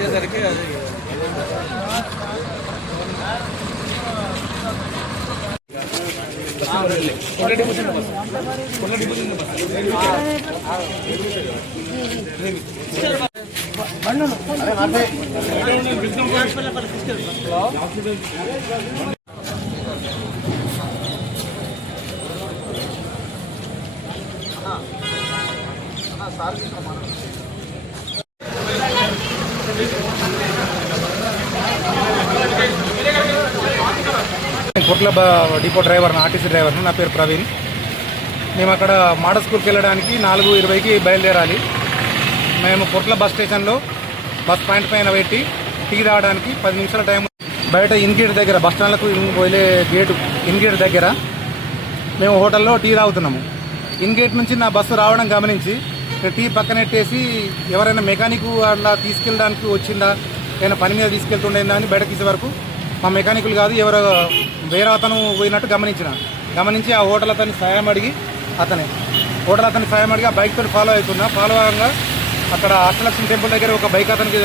వచ్చేసరికి అది కొట్ల డిపో డ్రైవర్ను, ఆర్టీసీ డ్రైవర్ను. నా పేరు ప్రవీణ్. మేము అక్కడ మోడల్ స్కూల్కి వెళ్ళడానికి 4:20కి బయలుదేరాలి. మేము కొట్ల బస్ స్టేషన్లో బస్ పాయింట్ పైన పెట్టి టీ తాగడానికి 10 నిమిషాల టైం. బయట ఇన్గేట్ దగ్గర బస్ స్టాండ్లకు వెళ్ళే గేటు ఇన్గేట్ దగ్గర మేము హోటల్లో టీ తాగుతున్నాము. ఇన్గేట్ నుంచి నా బస్సు రావడం గమనించి టీ పక్కనెట్టేసి ఎవరైనా మెకానిక్ అలా తీసుకెళ్ళడానికి వచ్చిందా, ఏదైనా పని మీద తీసుకెళ్తుండేందా అని బయటకు తీసే వరకు మా మెకానికులు కాదు ఎవరో వేరే అతను పోయినట్టు గమనించి ఆ హోటల్ అతన్ని సాయం అడిగి ఆ బైక్ తోటి ఫాలో అవుతున్నా. ఫాలో అవగా అక్కడ అష్టలక్ష్మి టెంపుల్ దగ్గర ఒక బైక్ అతనికి